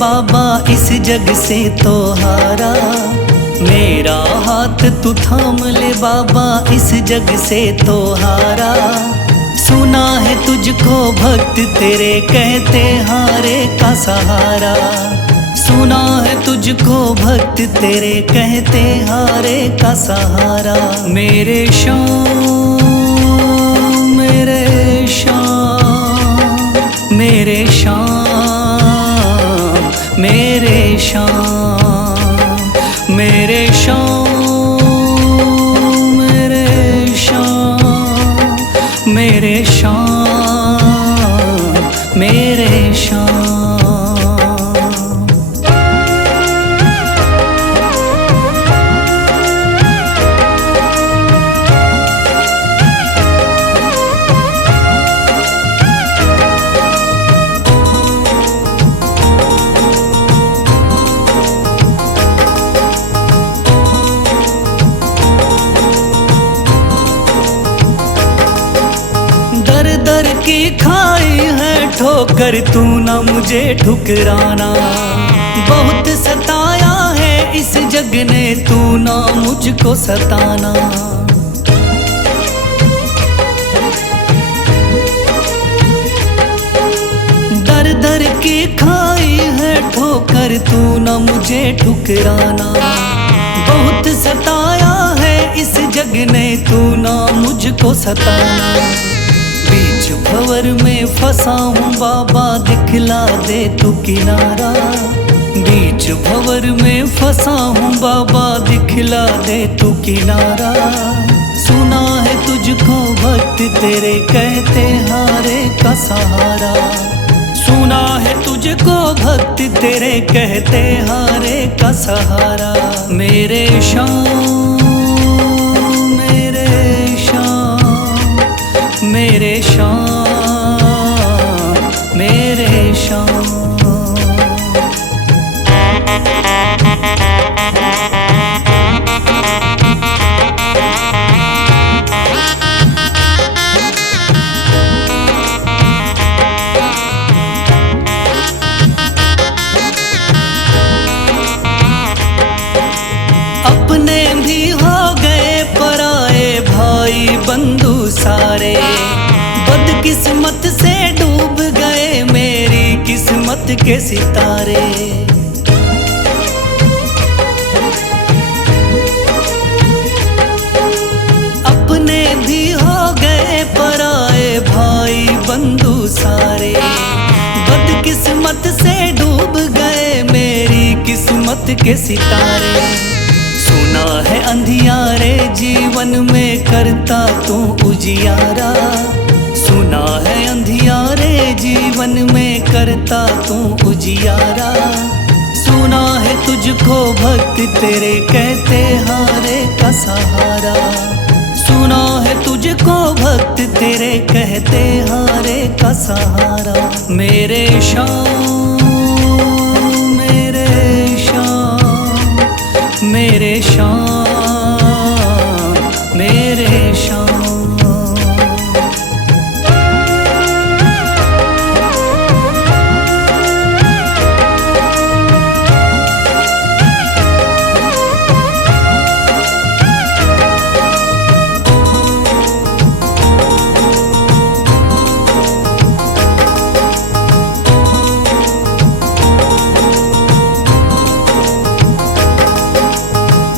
बाबा इस जग से तो हारा। मेरा हाथ तू थाम ले बाबा इस जग से तो हारा। सुना है तुझको भक्त तेरे कहते हारे का सहारा। सुना है तुझको भक्त तेरे कहते हारे का सहारा। मेरे श्याम मेरे श्याम मेरे श्याम मेरे श्याम मेरे श्याम मेरे श्याम मेरे श्याम मेरे श्याम। दर की खाई है ठोकर तू ना मुझे ठुकराना। बहुत सताया है इस जग ने तू ना मुझको सताना। दर दर की खाई है ठोकर तू ना मुझे ठुकराना। बहुत सताया है इस जग ने तू ना मुझको सताना। बीच भंवर में फंसा हूँ बाबा दिखला दे तू किनारा। बीच भंवर में फंसा हूँ बाबा दिखला दे तू किनारा। सुना है तुझको भक्त तेरे कहते हारे का सहारा। सुना है तुझको भक्त तेरे कहते हारे का सहारा। मेरे श्याम मेरे श्याम मेरे श्याम मेरे श्याम। अपने भी हो गए पराए भाई बंधु सारे। बदकिस्मत से डूब गए मेरी किस्मत के सितारे। अपने भी हो गए पराए भाई बंधु सारे। बदकिस्मत से डूब गए मेरी किस्मत के सितारे। सुना है अंधियारे जीवन में करता तू उजियारा। सुना है अंधियारे जीवन में करता तू उजियारा। सुना है तुझको भक्त तेरे कहते हारे का सहारा। सुना है तुझको भक्त तेरे कहते हारे का सहारा। मेरे श्याम मेरे श्याम मेरे श्याम मेरे श्याम।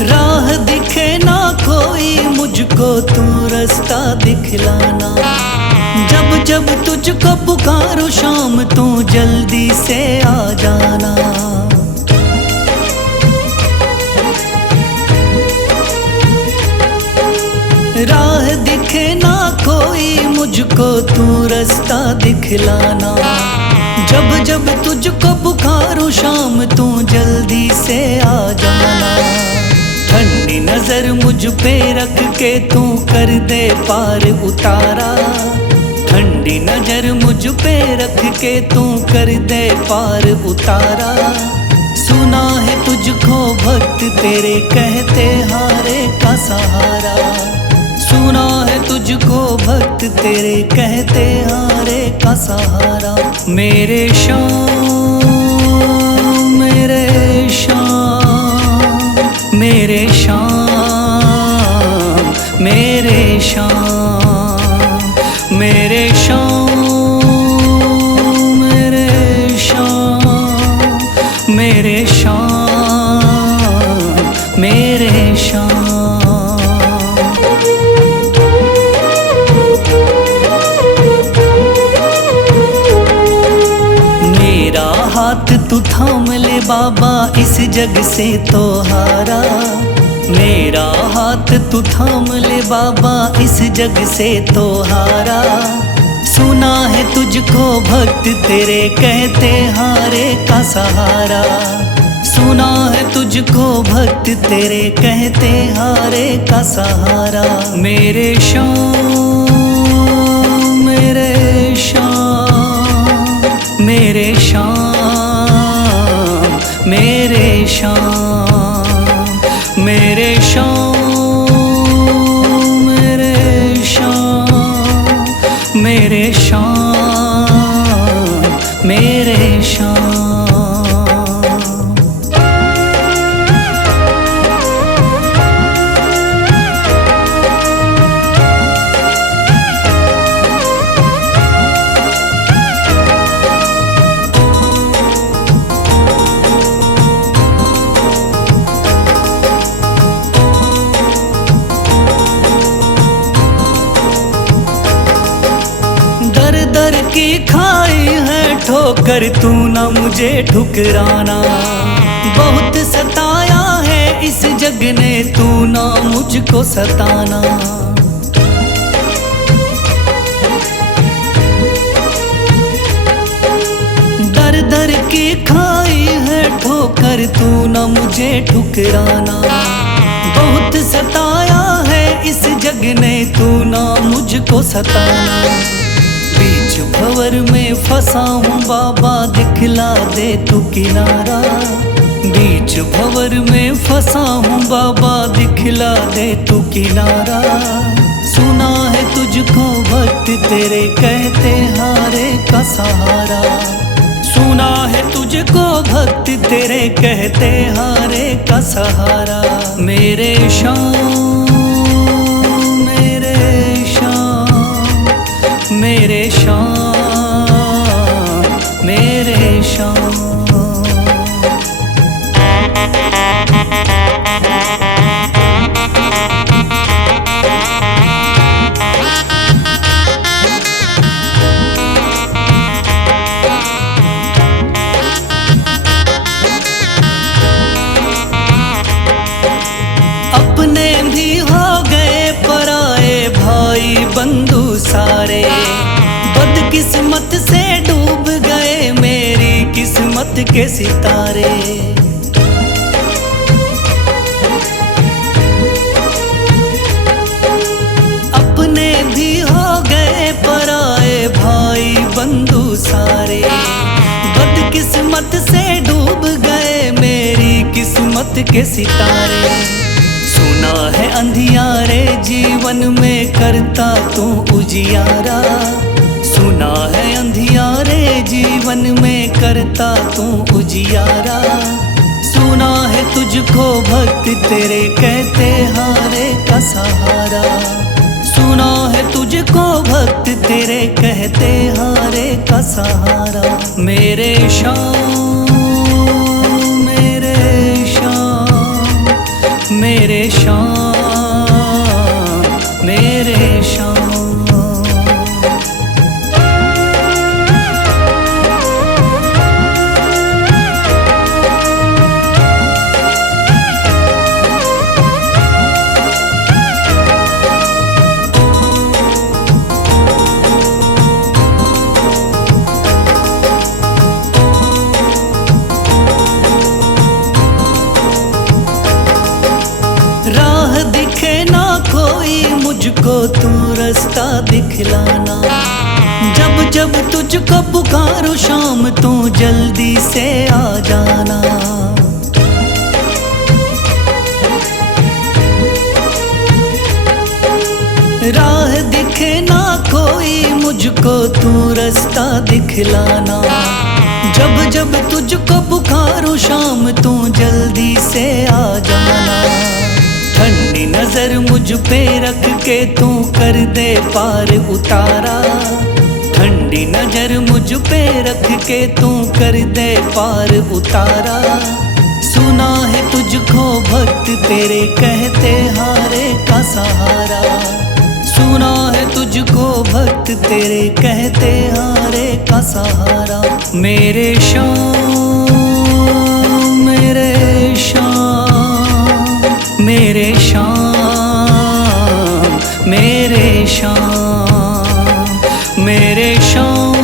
राह दिखे ना कोई मुझको तू रास्ता दिखलाना। जब जब तुझको पुकारूं शाम तू जल्दी से आ जाना। राह दिखे ना कोई मुझको तू रास्ता दिखलाना। जब जब तुझको पुकारूं शाम तू जल्दी से आ जाना। ठंडी नजर मुझ पे रख के तू कर दे पार उतारा। ठंडी नजर मुझ पे रख के तू कर दे पार उतारा। सुना है तुझको भक्त तेरे कहते हारे का सहारा। सुना है तुझको भक्त तेरे कहते हारे का सहारा। मेरे श्याम मेरे शाम, मेरे शाम, मेरे शाम, मेरे शाम, मेरे शाम, मेरे शाम, मेरे शाम। मेरा हाथ तू थाम ले बाबा, इस जग से तो हारा। मेरा हाथ तू थाम ले बाबा, इस जग से तो हारा। सुना है तुझको भक्त तेरे कहते हारे का सहारा। सुना है तुझको भक्त तेरे कहते हारे का सहारा। मेरे शाम, मेरे शाम, मेरे शाम, मेरे शाम, मेरे शाम, मेरे शाम, मेरे शाम, मेरे शाम। दर की खाई है ठोकर, तू ना मुझे ठुकराना। बहुत सताया है इस जग ने, तू ना मुझको सताना। दर दर की खाई है ठोकर, तू ना मुझे ठुकराना। बहुत सताया है इस जग ने, तू ना मुझको सताना। बीच भंवर में फंसा हूँ बाबा, दिखला दे तू किनारा। बीच भंवर में फंसा हूँ बाबा, दिखला दे तू किनारा। सुना है तुझको भक्त तेरे कहते हारे का सहारा। सुना है तुझको भक्त तेरे कहते हारे का सहारा। मेरे शाम, मेरे शाम, मेरे शाम, मेरे शाम। अपने भी हो गए पराए भाई बंधु सारे। बदकिस्मत से डूब गए मेरी किस्मत के सितारे। अपने भी हो गए पराए भाई बंधु सारे। बदकिस्मत से डूब गए मेरी किस्मत के सितारे। सुना है अंधियारे जीवन में करता तू उजियारा। सुना है अंधियारे जीवन में करता तू उजियारा। सुना है तुझको भक्त तेरे कहते हारे का सहारा। सुना है तुझको भक्त तेरे कहते हारे का सहारा। मेरे शाम, मेरे शाम, मेरे शाम, मेरे शाम। राह दिखे ना कोई मुझको, तू रास्ता दिखलाना। जब जब तुझको पुकारूं शाम, तू जल्दी से आ जाना। राह दिखे ना कोई मुझको, तू रास्ता दिखलाना। जब जब तुझको पुकारूं शाम तू जल्दी से आ जाना। ठंडी नजर मुझ पे रख के तू कर दे पार उतारा। ठंडी नजर मुझ पे रख के तू कर दे पार उतारा। सुना है तुझको भक्त तेरे कहते हारे का सहारा। सुना है तुझको भक्त तेरे कहते हारे का सहारा। मेरे श्याम मेरे श्याम मेरे श्याम मेरे श्याम मेरे श्याम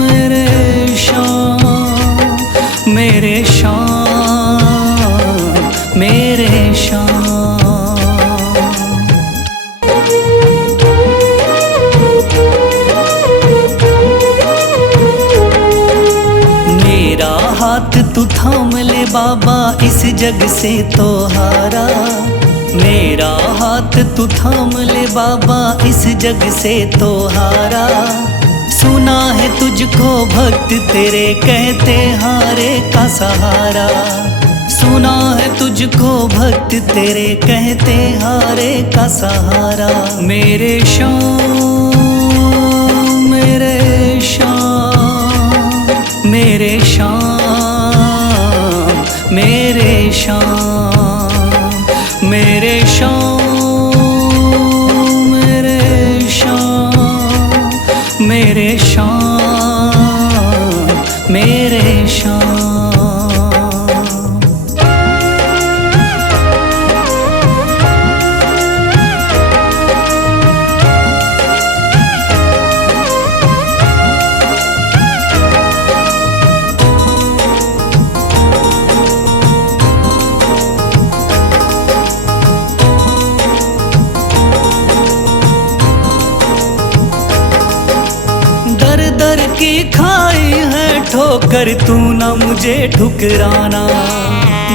मेरे श्याम मेरे श्याम मेरे श्याम। मेरा हाथ तू थाम ले बाबा इस जग से तो हारा। मेरा हाथ तू थाम ले बाबा इस जग से तो हारा। सुना है तुझको भक्त तेरे कहते हारे का सहारा। सुना है तुझको भक्त तेरे कहते हारे का सहारा। मेरे श्याम मेरे श्याम मेरे श्याम मेरे श्याम मेरे श्याम मेरे श्याम मेरे श्याम मेरे श्याम। दर की खाई है ठोकर तू ना मुझे ठुकराना।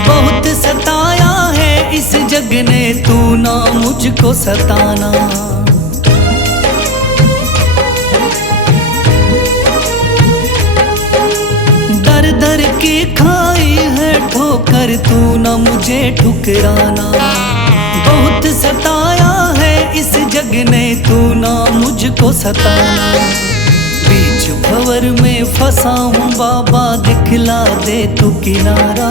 बहुत सताया है इस जग ने तू ना मुझको सताना। दर दर की खाई है ठोकर तू ना मुझे ठुकराना। बहुत सताया है इस जग ने तू ना मुझको सताना। बीच भंवर में फंसा हूँ बाबा दिखला दे तू किनारा।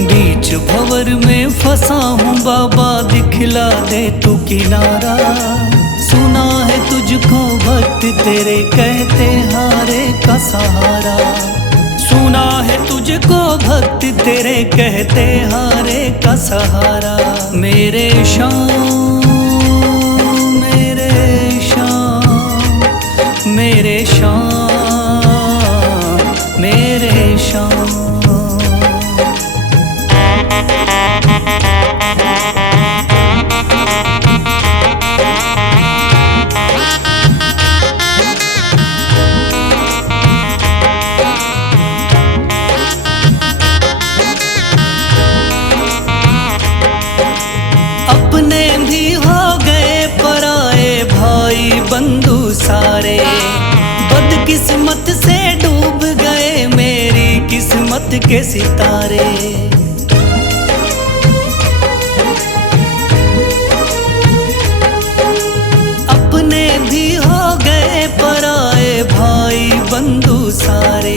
बीच भंवर में फंसा हूँ बाबा दिखला दे तू किनारा। सुना है तुझको भक्त तेरे कहते हारे का सहारा। सुना है तुझको भक्त तेरे कहते हारे का सहारा। मेरे श्याम मेरे श्याम मेरे श्याम मेरे श्याम। अपने भी हो गए पराए भाई बंधु सारे। बदकिस्मत से डूब गए मेरी किस्मत के सितारे। अपने भी हो गए पराए भाई बंधु सारे।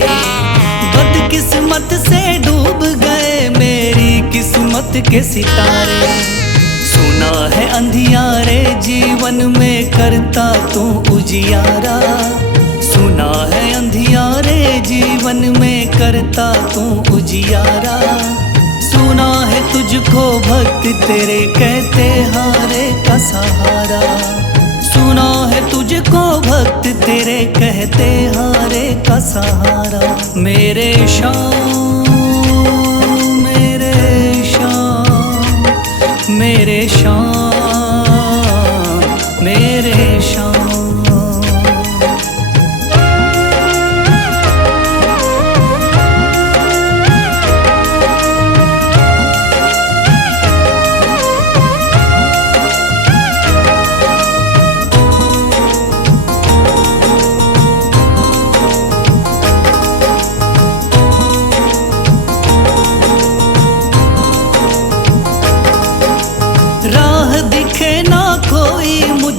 बदकिस्मत से डूब गए मेरी किस्मत के सितारे। सुना है अंधियारे जीवन में करता तू उजियारा। सुना है अंधियारे जीवन में करता तू उजियारा। सुना है तुझको भक्त तेरे कहते हारे का सहारा। सुना है तुझको भक्त तेरे कहते हारे का सहारा। मेरे श्याम मेरे श्याम मेरे श्याम मेरे श्याम।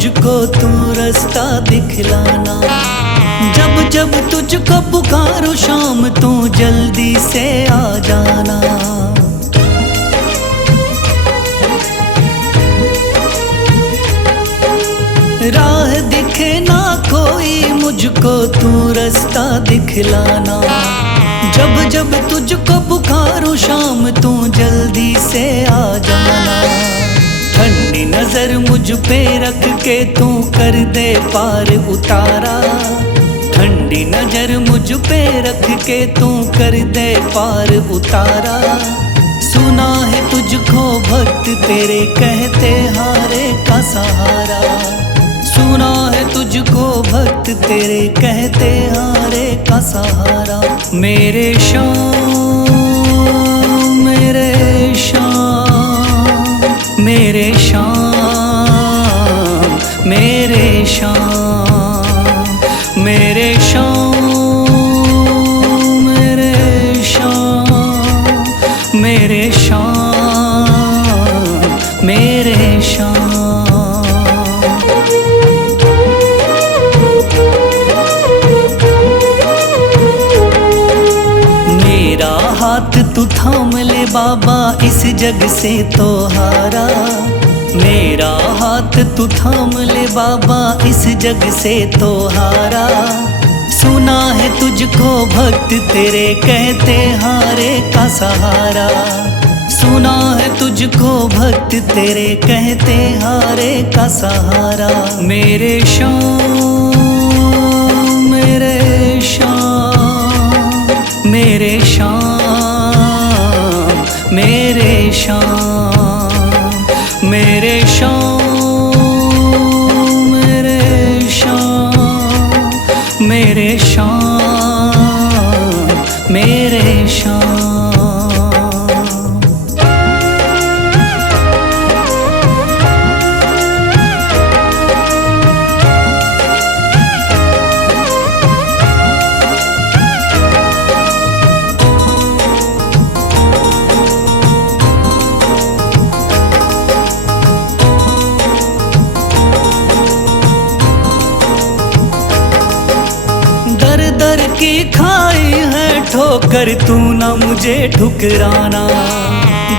मुझको तू रास्ता दिखलाना। जब जब तुझको पुकारूं शाम तू जल्दी से आ जाना। राह दिखे ना कोई मुझको तू रास्ता दिखलाना। जब जब तुझको पुकारूं शाम तू जल्दी से आ जाना। ठंडी नजर मुझ पे रख के तू कर दे पार उतारा। ठंडी नजर मुझ पे रख के तू कर दे पार उतारा। सुना है तुझको भक्त तेरे कहते हारे का सहारा। सुना है तुझको भक्त तेरे कहते हारे का सहारा। मेरे शाम मेरे शाम मेरे शाम मेरे शाम मेरे शाम मेरे शाम मेरे शाम मेरे शाम। मेरा हाथ तू थाम ले बाबा इस जग से तो हारा। मेरा हाथ तू थाम ले बाबा इस जग से तो हारा। सुना है तुझको भक्त तेरे कहते हारे का सहारा। सुना है तुझको भक्त तेरे कहते हारे का सहारा। मेरे शाम मेरे शाम मेरे शाम मेरे शाम मेरे शाम मेरे शाम मेरे शाम मेरे शाम। दर की खाई है ठोकर तू ना मुझे ठुकराना।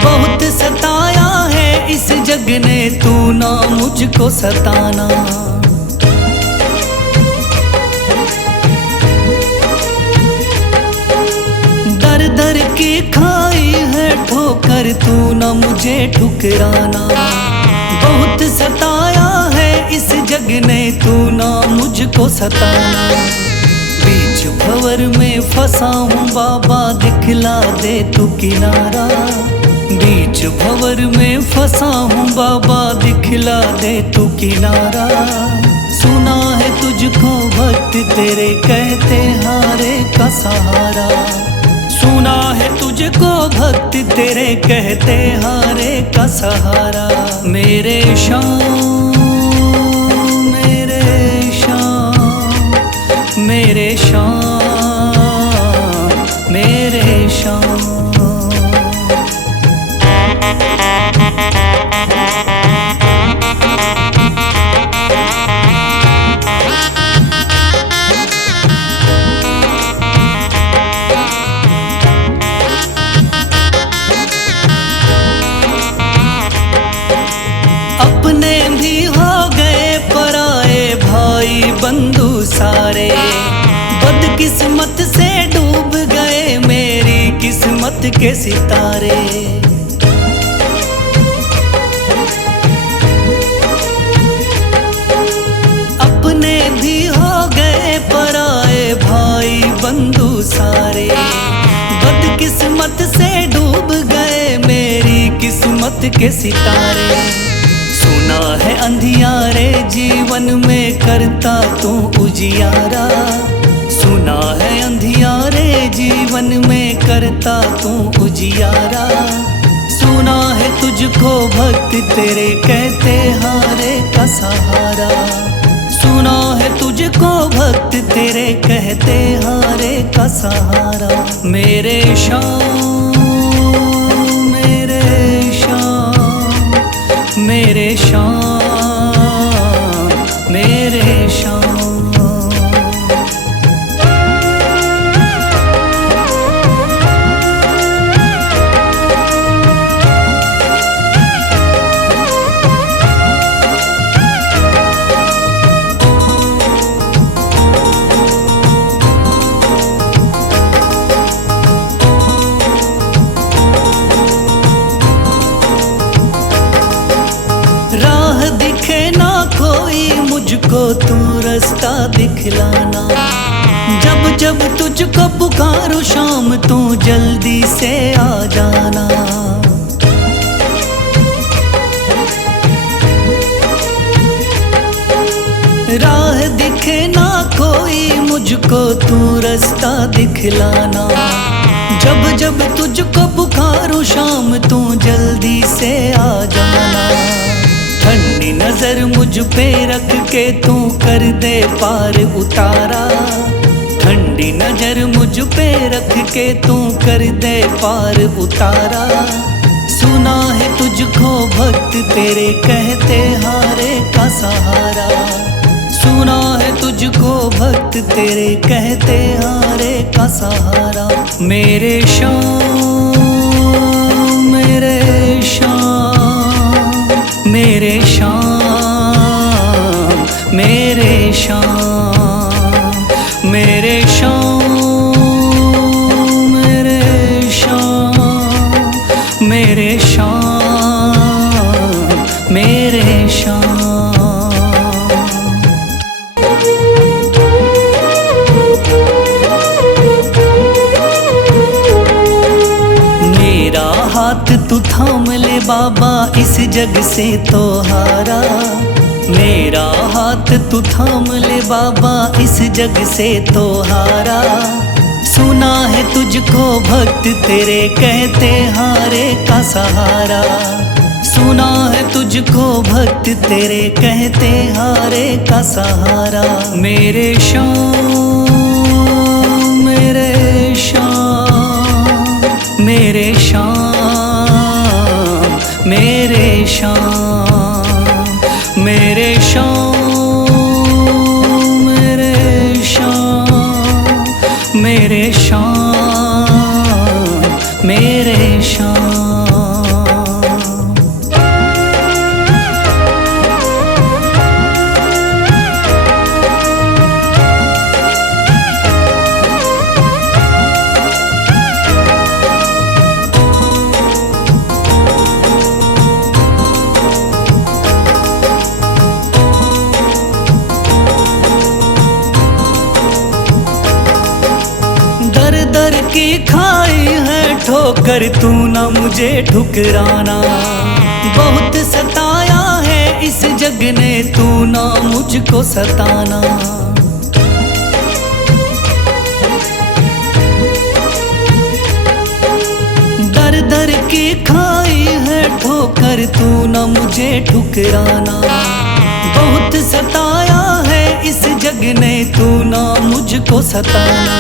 बहुत सताया है इस जग ने तू ना मुझको सताना। दर दर की खाई है ठोकर तू ना मुझे ठुकराना। बहुत सताया है इस जग ने तू ना मुझको सताना। बीच भंवर में फंसा हूँ बाबा दिखला दे तू किनारा। बीच भंवर में फंसा हूँ बाबा दिखला दे तू किनारा। सुना है तुझको भक्त तेरे कहते हारे का सहारा। सुना है तुझको भक्त तेरे कहते हारे का सहारा। मेरे शाम मेरे शाम मेरे शाम मेरे शाम। अपने भी हो गए पराए भाई बंधु सारे। बदकिस्मत से डूब गए मेरी किस्मत के सितारे। अपने भी हो गए पराए भाई बंधु सारे। बदकिस्मत से डूब गए मेरी किस्मत के सितारे। सुना है अंधियारे जीवन में करता तू उजियारा। सुना है अंधियारे जीवन में करता तू उजियारा। सुना है तुझको भक्त तेरे कहते हारे का सहारा। सुना है तुझको भक्त तेरे कहते हारे का सहारा। मेरे शाम मेरे शाम मेरे शाम मुझको तू रास्ता दिखलाना। जब जब तुझको पुकारूं शाम तू जल्दी से आ जाना। राह दिखे ना कोई मुझको तू रास्ता दिखलाना। जब जब तुझको पुकारूं शाम तू जल्दी से आ जाना। ठंडी नजर मुझ पे रख के तू कर दे पार उतारा। ठंडी नजर मुझ पे रख के तू कर दे पार उतारा। सुना है तुझको भक्त तेरे कहते हारे का सहारा। सुना है तुझको भक्त तेरे कहते हारे का सहारा। मेरे शाम मेरे शाम मेरे शाम मेरे शाम मेरे शाम मेरे शाम मेरे शाम मेरे शाम। हाथ तू थाम ले बाबा इस जग से तो हारा। मेरा हाथ तू थाम ले बाबा इस जग से तो हारा। सुना है तुझको भक्त तेरे कहते हारे का सहारा। सुना है तुझको भक्त तेरे कहते हारे का सहारा। मेरे शाम मेरे शाम मेरे शाम मेरे शाम मेरे शाम मेरे शाम मेरे शाम मेरे शाम। दर की खाई है ठोकर तू ना मुझे ठुकराना। बहुत सताया है इस जग ने तू ना मुझको सताना। दर दर की खाई है ठोकर तू ना मुझे ठुकराना। बहुत सताया है इस जग ने तू ना मुझको सताना।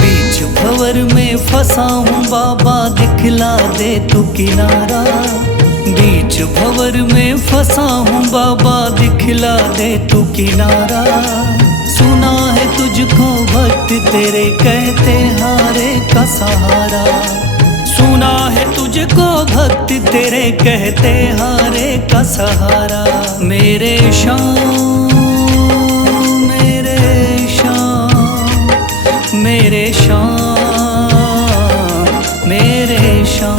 बीच भंवर में फंसा हूँ बाबा दिखला दे तू किनारा। बीच भंवर में फंसा हूँ बाबा दिखला दे तू किनारा। सुना है तुझको भक्त तेरे कहते हारे का सहारा। सुना है तुझको भक्त तेरे कहते हारे का सहारा। मेरे शाम मेरे शाम मेरे शाम मेरे शाम।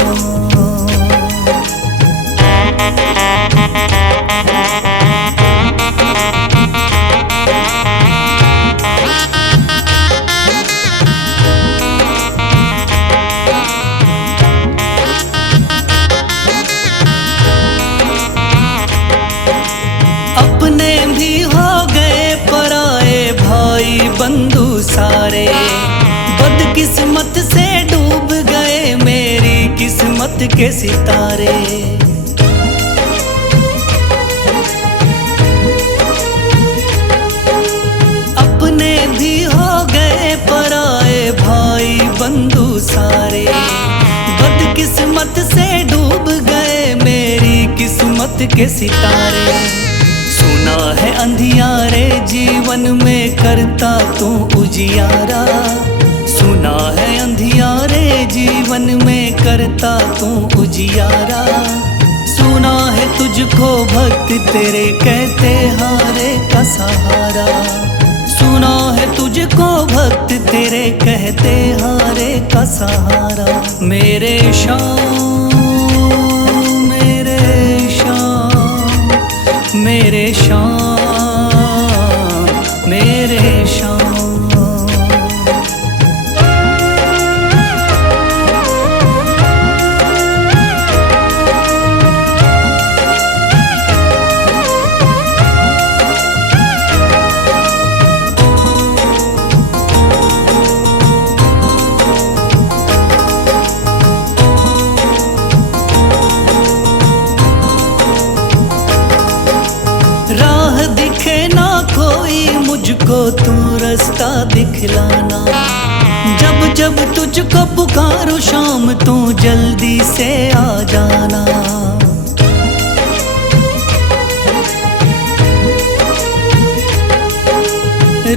अपने भी हो गए पराए भाई बंधु सारे। बदकिस्मत से डूब गए मेरी किस्मत के सितारे। अपने भी हो गए पराए भाई बंधु सारे। बदकिस्मत से डूब गए मेरी किस्मत के सितारे। सुना है अंधियारे जीवन में करता तू उजियारा। सुना है अंधियारे जीवन में करता तू उजियारा। सुना है तुझको भक्त तेरे कहते हारे का सहारा। सुना है तुझको भक्त तेरे कहते हारे का सहारा। मेरे शाम मेरे शाम मेरे शाम मुझको तू रास्ता दिखलाना। जब जब तुझको पुकारूं शाम तू जल्दी से आ जाना।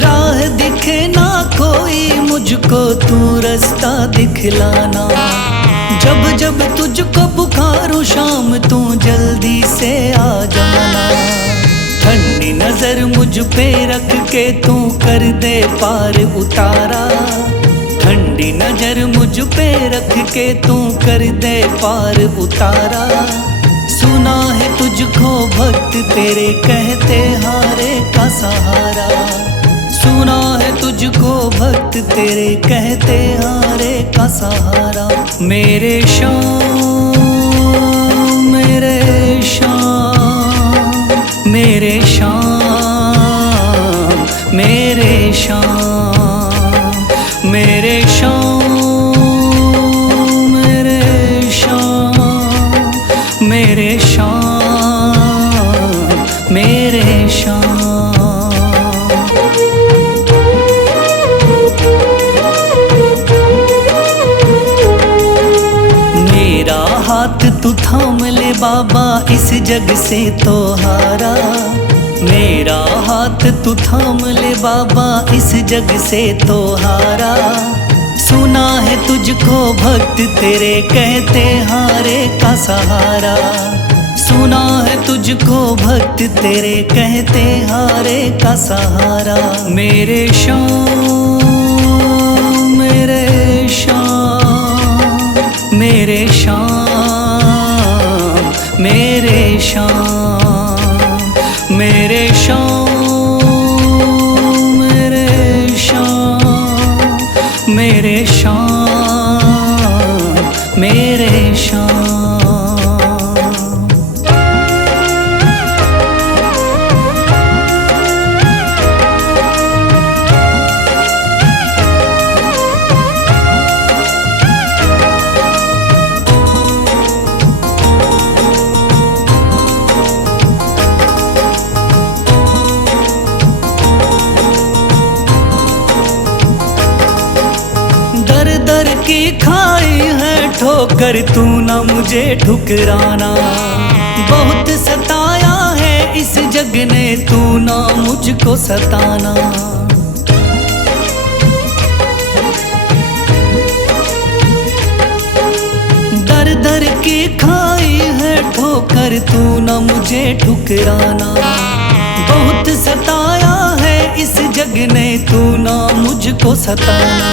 राह दिखे ना कोई मुझको तू रास्ता दिखलाना। जब जब तुझको पुकारूं शाम तू जल्दी से आ जाना। ठंडी नजर मुझ पे रख के तू कर दे पार उतारा। ठंडी नजर मुझ पे रख के तू कर दे पार उतारा। सुना है तुझको भक्त तेरे कहते हारे का सहारा। सुना है तुझको भक्त तेरे कहते हारे का सहारा। मेरे शाम मेरे शाम मेरे शाम मेरे शाम मेरे शाम मेरे शाम मेरे शाम मेरे शाम। मेरा हाथ तू थाम ले बाबा इस जग से तो हारा। मेरा हाथ तू थाम ले बाबा इस जग से तो हारा। सुना है तुझको भक्त तेरे कहते हारे का सहारा। सुना है तुझको भक्त तेरे कहते हारे का सहारा। मेरे शाम मेरे शाम मेरे शाम मेरे शाम मेरे शाम मेरे शाम मेरे शाम मेरे शाम। दर की खाई है ठोकर तू ना मुझे ठुकराना। बहुत सताया है इस जग ने तू ना मुझको सताना। दर दर की खाई है ठोकर तू ना मुझे ठुकराना। बहुत सताया है इस जग ने तू ना मुझको सताना।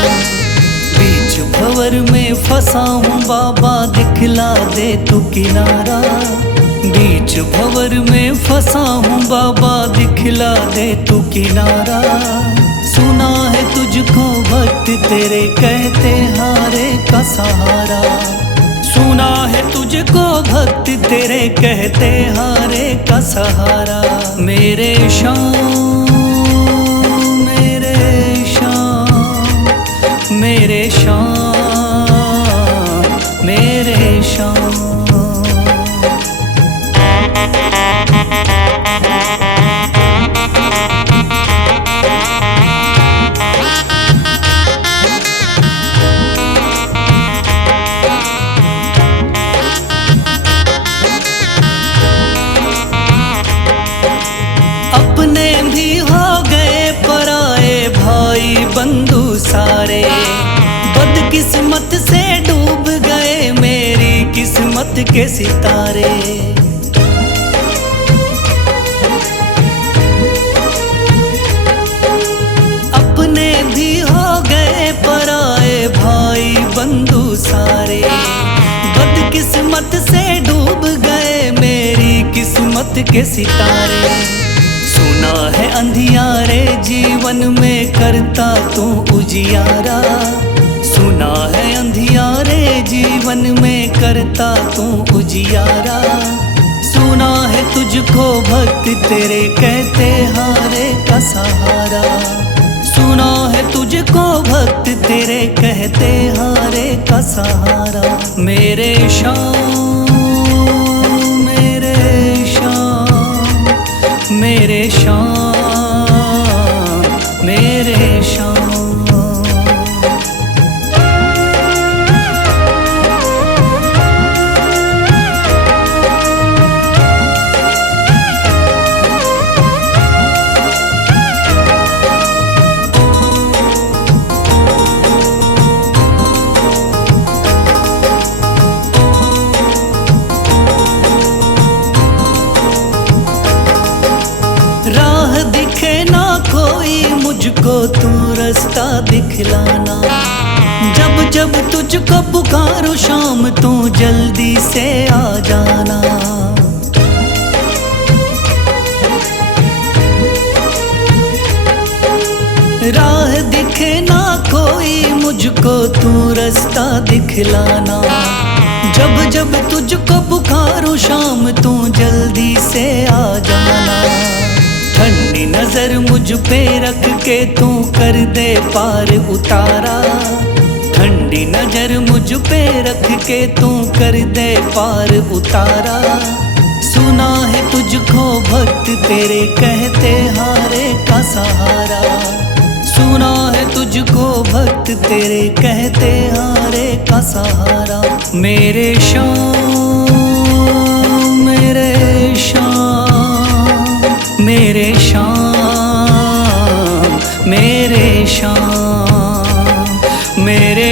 बीच भंवर में फंसा हूँ बाबा दिखला दे तू किनारा। बीच भंवर में फंसा हूँ बाबा दिखला दे तू किनारा। सुना है तुझको भक्त तेरे कहते हारे का सहारा। सुना है तुझको भक्त तेरे कहते हारे का सहारा। मेरे शाम मेरे शाम मेरे शाम मेरे शाम। अपने भी हो गए पराए भाई बंधु सारे। बदकिस्मत से डूब गए मेरी किस्मत के सितारे। अपने भी हो गए पराए भाई बंधु सारे। बदकिस्मत से डूब गए मेरी किस्मत के सितारे। सुना है अंधियारे जीवन में करता तू उजियारा। सुना है अंधियारे जीवन में करता तू उजियारा। सुना है तुझको भक्त तेरे कहते हारे का सहारा। सुना है तुझको भक्त तेरे कहते हारे का सहारा। मेरे शाम मेरे शाम मेरे शाम मुझको तू रास्ता दिखलाना। जब जब तुझको पुकारूं शाम तू जल्दी से आ जाना। राह दिखे ना कोई मुझको तू रास्ता दिखलाना। जब जब तुझको पुकारूं शाम तू जल्दी से आ जाना। ठंडी नजर मुझ पे रख के तू कर दे पार उतारा। ठंडी नजर मुझ पे रख के तू कर दे पार उतारा। सुना है तुझको भक्त तेरे कहते हारे का सहारा। सुना है तुझको भक्त तेरे कहते हारे का सहारा। मेरे शाम मेरे शाम मेरे शाम मेरे शाम मेरे